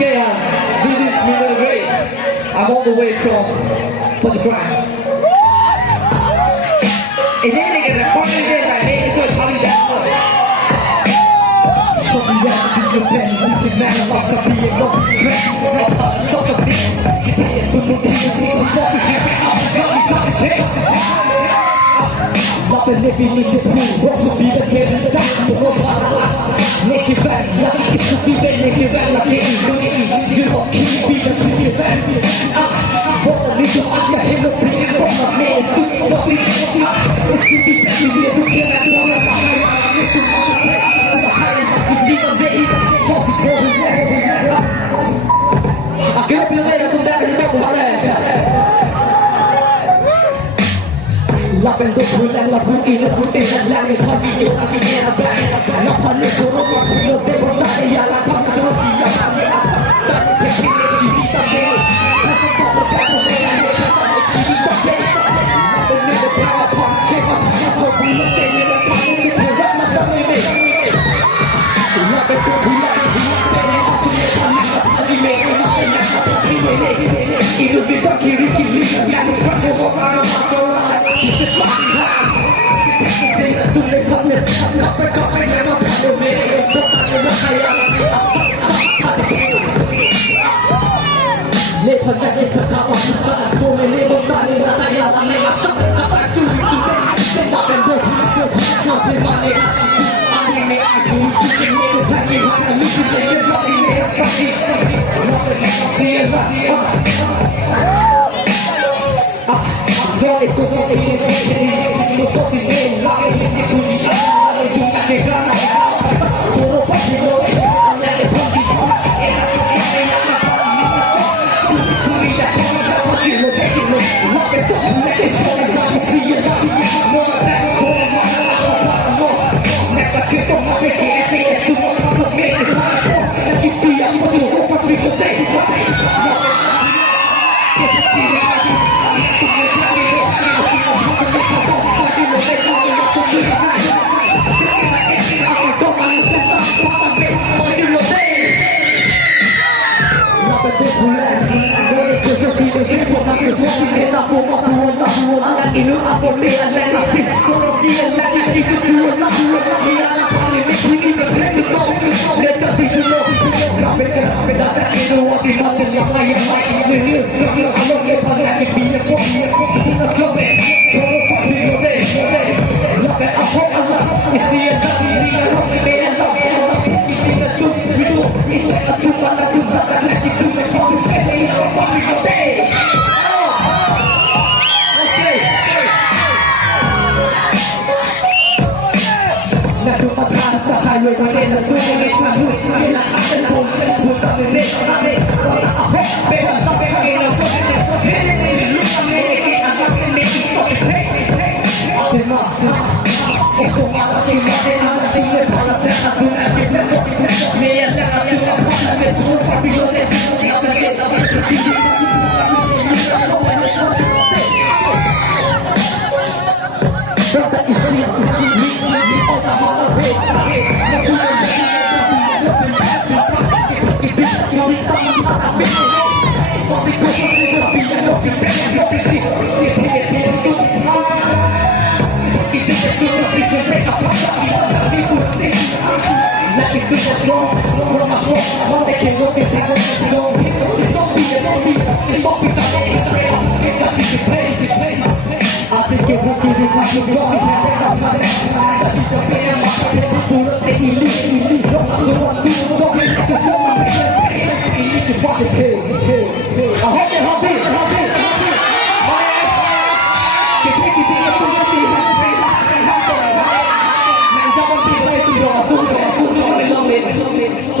Okay, this is really great. I'm all the way from Portugal. Ini kita pakai dia ni itu paling dapat. So we are the best, we can man of us, we are not great. So the big, we will be the best. Nothing living in the pool, what will be the game in the dark, the robot. Make it back, like it should be there, make it back, like it is doing. You don't keep me the to the back. What a little ass, my head up, bring it from my man, do something. It's to be back, we are looking at the one of the high, I can't be later to that and talk about it. Lapendo bulan labu ini putih dan langit pagi itu kami nyerah. Lapan itu rumah pulau dewa ya lapan terus dia kami asap. Tak kekini cerita bel, masuk tak berkata dengan cerita bel. Lapendo berapa cepat apa pulau dewa kami terus mata ini. Lapendo bulan aku hidup di kiri kiri yang terkena orang masalah.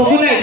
So tonight,